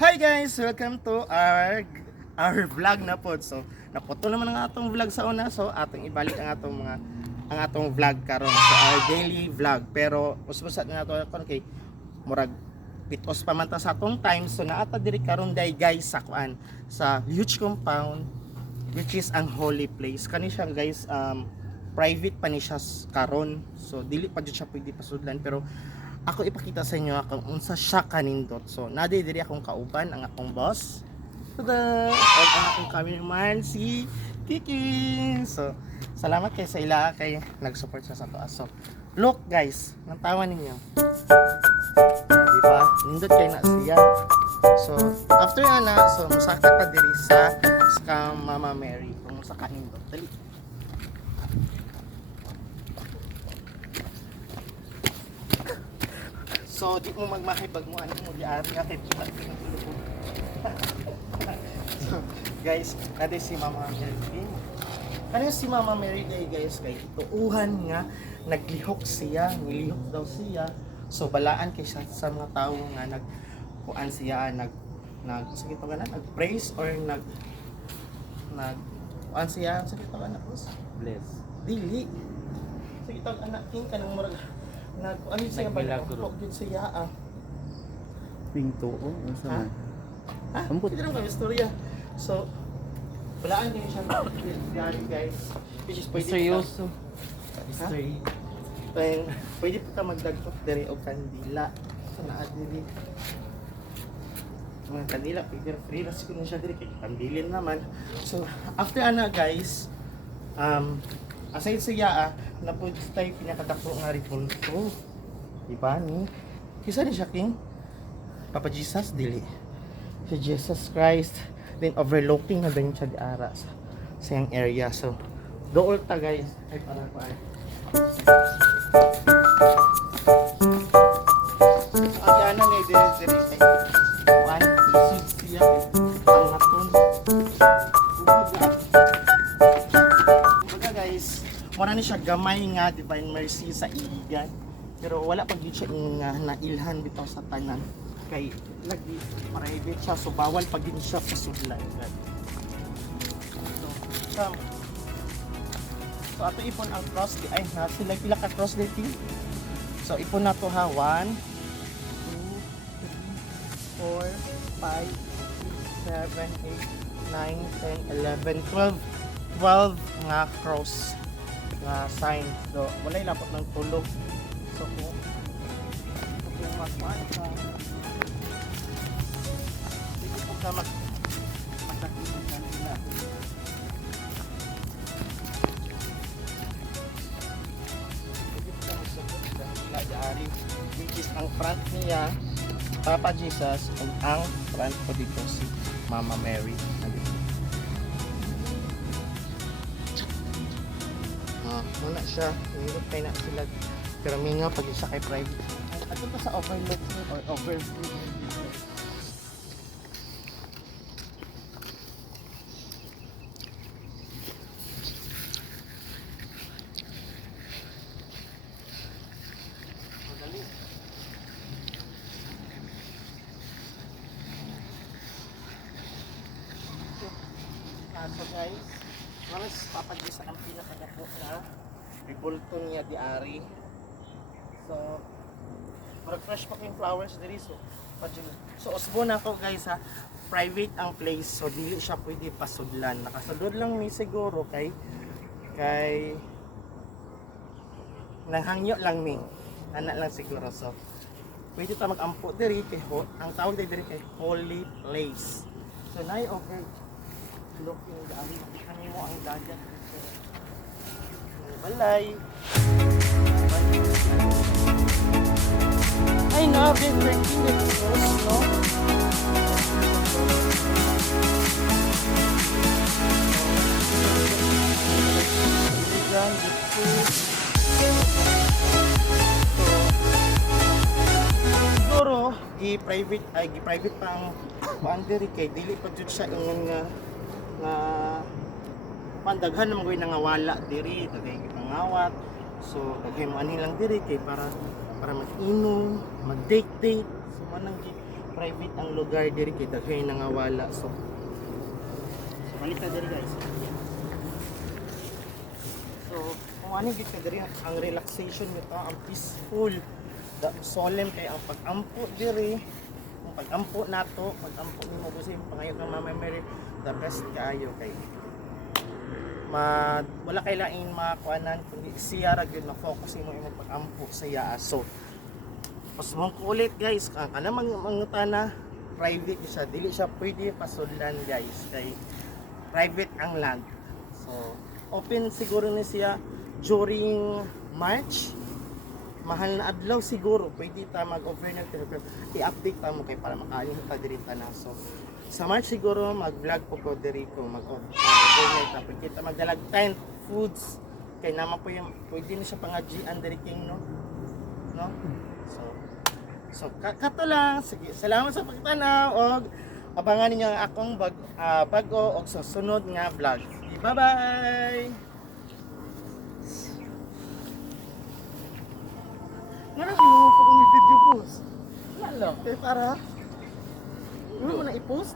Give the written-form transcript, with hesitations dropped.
Hi guys! Welcome to our vlog na pod. So, naputo naman ang atong vlog sa una. So, atong ibalik ang atong vlog karon sa our daily vlog. Pero usbusat na nato kon kay murag pitos pa man ta sa atong time. So, naata diri karon day guys sa kuan sa huge compound which is ang holy place. Kani siya guys private pa ni siya karon. So, dili pa jud siya pwede pasudlan pero ako ipakita sa inyo akong unsa siya kanindot. So, nadi diri akong kauban ang akong boss. Tada! At ang akong cameraman si Kiki. So, salamat kay sa ila kay nag-support sa ato. So, look guys, nang tawa ninyo. Di ba? Nindot kay na siya. So, after ana, so musaka ta diri sa Mama Mary kung sa kanindot. Dali. So, di mo magmakipag mo ano mo diari nga kay So, guys, nade si Mama Mary. Kanya si Mama Mary day guys kay tuuhan nga naglihok siya, nilihok daw siya. So balaan kay siya sa mga tao nga nagkuan siya nag sige to kana nag-praise or nag kuan siya sige to kana Bless. dili. Sige to anak king kanang murag ano siya ba Naglagro. gid siya Pinto o unsa Ha? man? Ha? Ambot. Ito lang kami istorya. So, walaan din siya diyan guys. Which is pwede Seryoso. Ha? Pwede po ka magdagkot diri o kandila. So, naa diri. Mga kandila, pwede free na siguro siya diri kay kandilin naman. So, after ana guys, aside siya na po tayo pinakadako nga ripulto. Diba ni? Kisa ni siya king? Papa Jesus dili. Si Jesus Christ then overlooking na din siya di ara sa yung area. So, dool ta guys. Ay para pa. Ang ana ni diri kay one isip siya ang maton. Kumbaga guys, mura ni siya gamay nga divine mercy sa iligan. Pero wala pag di siya nga nailhan bitaw sa tanan. Kay lagi private siya so bawal pag din siya pasudlan. So ato ipon ang cross di ay na sila pila ka cross dito. So ipon na to ha 1 2 3 4 5 6 7 8 9 10 11 12 nga cross nga sign. So walay lapot ng tulog. So kung magkuhan ka ka magkakilan nila. Hindi po ka magsabot sa nila diari which is ang front niya Papa Jesus and ang front ko dito si Mama Mary. Muna siya hirap kayo na sila pero may nga pag isa kay private ato pa sa overlook or overview. So guys, maras papagis ang pinakadako na ribulto niya diari. So, mag-fresh pa yung flowers diri so. So usbo na ako guys ha. Private ang place so dili siya pwede pasudlan. Nakasudod lang mi siguro kay nanghangyo lang mi. Ana lang siguro so. Pwede ta mag-ampo diri kay ang tawag diri kay holy place. So nay over looking dami kami mo ang dagat. Balay. Ay nabi, 13 minutes, no? Siguro, i-private pa ang boundary kay dili pa jud siya ingon nga pandaghan naman ko yung nangawala diri, dagay pangawat. So, dagay mo ani lang diri kay para mag-inom, mag-date. So, manang private ang lugar diri kay daghay nangawala. So balik na diri guys. So kung ano gid ka diri ang relaxation nito, ang peaceful, the solemn kay ang pag-ampo diri. Kung pag-ampo nato, pag-ampo nimo kasi pangayo kang Mama Mary, the best kaayo kay wala kay lain makakuanan kundi siya ra gyud na-focus mo imong pag-ampo sa iya. So pas mo ko ulit guys, kana mangutana private siya, dili siya pwede pasudlan guys kay private ang land. So open siguro ni siya during March, mahal na adlaw siguro pwede ta mag-overnight pero i-update ta mo kay para makaalim ta diri na. So sa March siguro mag-vlog po diri ko mag-overnight na pwede kita magdalag tent foods kay naman po yung pwede na siya pangajian diri king no. So kato lang. Sige, salamat sa pagtanaw og abangan ninyo ang akong bago og susunod nga vlog. Sige, bye-bye. Ngano mo po kung video post? Wala lang. Para mo na i-post?